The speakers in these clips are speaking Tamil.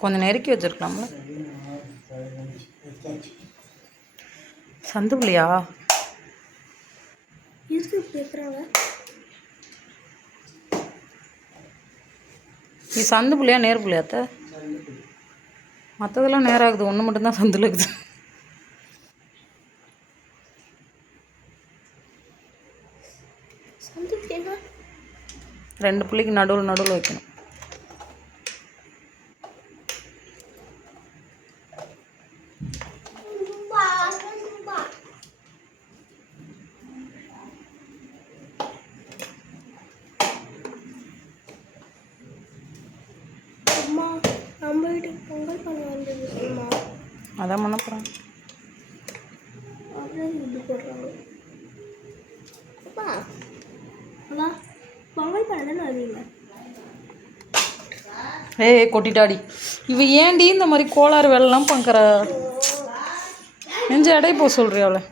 கொஞ்சம் நெருக்கி வச்சிருக்கலாம்ல. சந்து புள்ளியா நீ சந்து புள்ளியா நேர் புள்ளியாத்த? மற்றதெல்லாம் நேரம் ஆகுது, ஒன்று மட்டும்தான் சந்தில் இருக்குது. ரெண்டு புள்ளிக்கு நடுவில் வைக்கணும். அதான் பண்ண போகிறேன். ஏய் கொட்டிட்டாடி இவ ஏண்டி இந்த மாதிரி கோளாறு வேலைலாம் பார்க்குற? நெஞ்சு எடை போ சொல்றியா அவளை?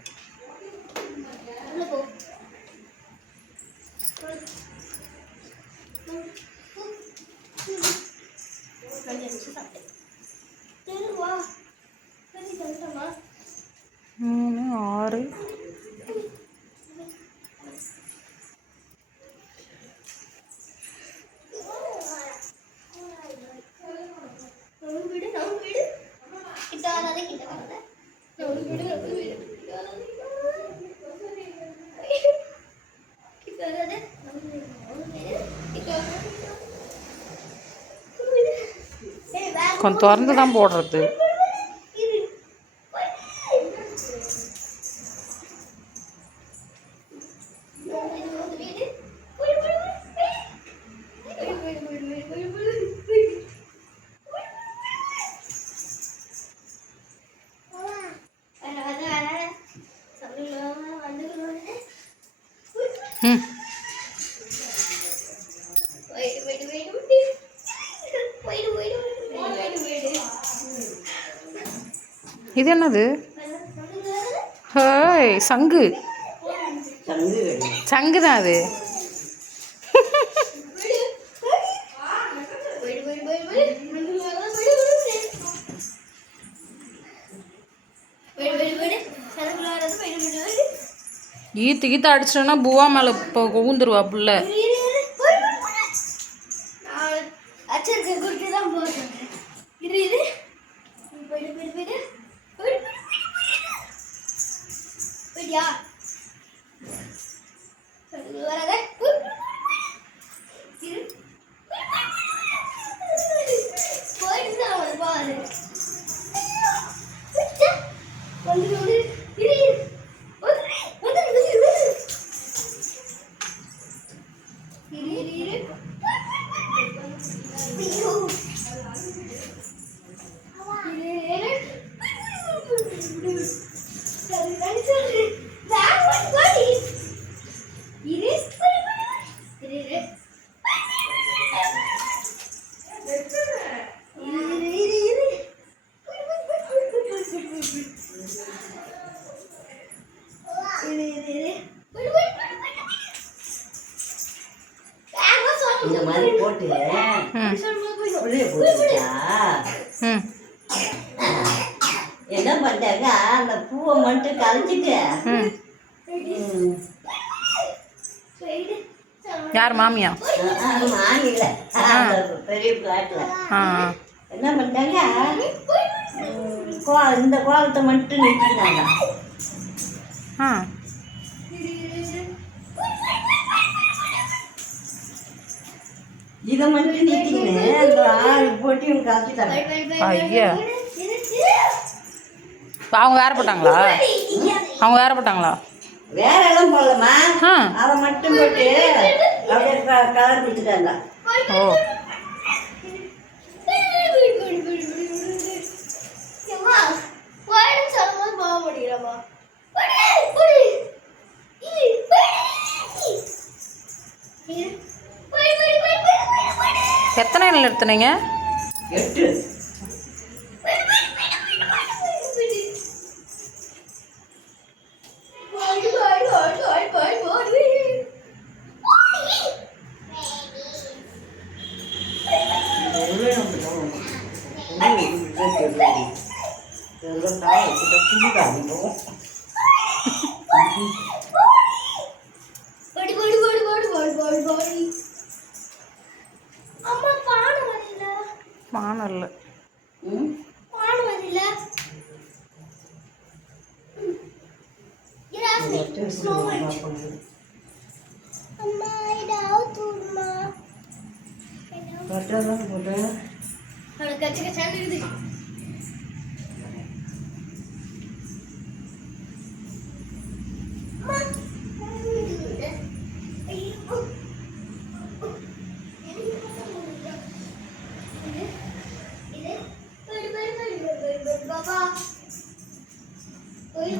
மூணு ஆறு கொஞ்சம் திறந்து தான் போடுறது. இது என்னது? ஹேய் சங்கு சங்கு தான் அது. ஈத்து அடிச்சிட்டோன்னா பூவா மேலே இப்போ ஊந்துருவா புள்ள. இந்த மாதிரி போட்டு என்ன பண்ணிட்டாங்க, அந்த பூவை மட்டும் கலைச்சிட்டு. யார் மாமியா? மாமியில பெரிய காட்டுல என்ன பண்ணிட்டாங்க, இந்த கோலத்தை மட்டும் நிறுத்தினாங்க. இதை மட்டும் நிறுத்திக்கின்னு அந்த 6 போட்டியும் கலைச்சிட்டாங்க. ஐயா அவங்க வேற போட்டாங்களா? வேற எல்லாம் போடலாமா, அதை மட்டும் போட்டு அப்படியே கலர் கொடுத்துட்டாங்க. ஓ எத்தனை நாள் எடுத்துனீங்க? 8.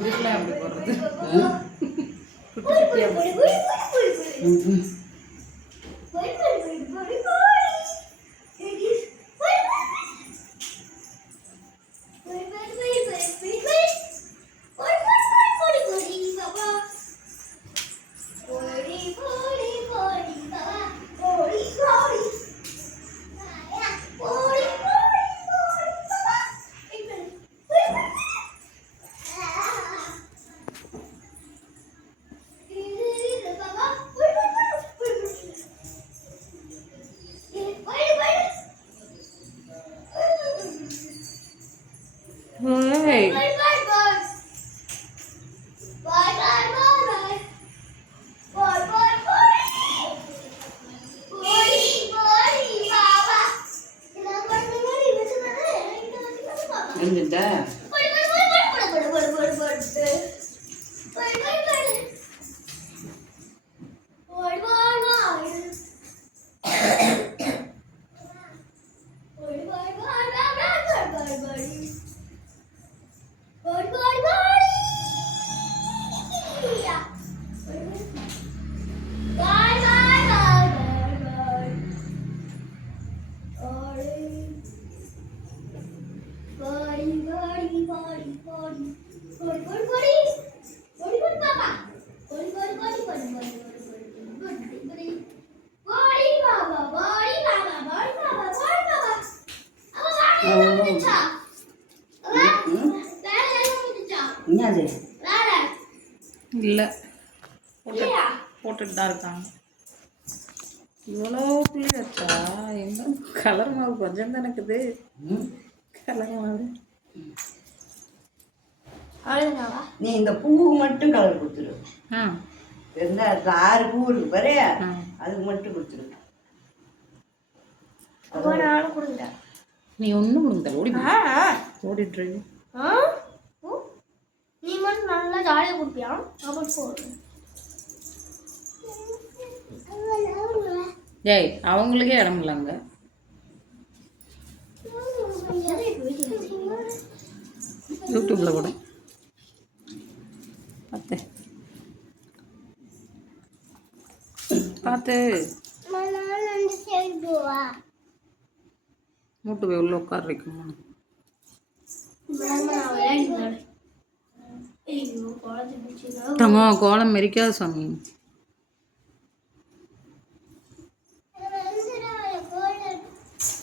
வீட்டில் அப்படி போடுறது குட்டி குட்டியாக Hey. வந்துட்டா என்னது இல்லை போட்டுட்டு தான் இருக்காங்க. இவ்வளோ புள்ளி வச்சா எங்க கலர் மாவு கொஞ்சம் தான் இருக்குது. கலர் மாவு நீ இந்த பூவுக்கு மட்டும் கலர் கொடுத்துரு. இருந்தா 6 பூ இருக்கு பாரு, அதுக்கு மட்டும் கொடுத்துரு. நீ ஒன்றும் கொடுங்க ஓடிட்டு நீ மட்டும் நல்லா ஜாலியாக கொடுப்பியா? அப்புறம் போடு. ஏய் அவங்களுக்கே இடம் இல்லைங்க. யூடியூப்ல கூட பார்த்து மூட்டு போய் உள்ள உட்கார வைக்கணுமா? தம்மா கோலம் மெரிக்காத சாமி.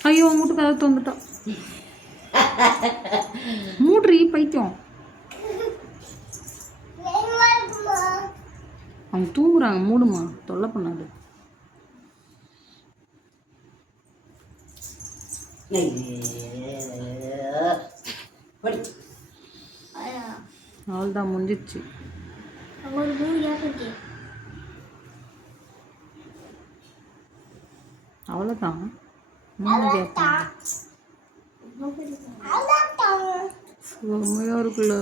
ஐயோ மூட்டு கதை தந்துட்டான். மூட்ரி பைத்தியம். அவங்க தூங்குறாங்க, மூடுமா, தொல்லை பண்ணாது. அவ்வளோதான் முடிஞ்சிச்சு. அவ்வளோதான் செம்மையா இருக்குல்ல.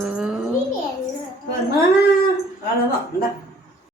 அவ்வளோதான்.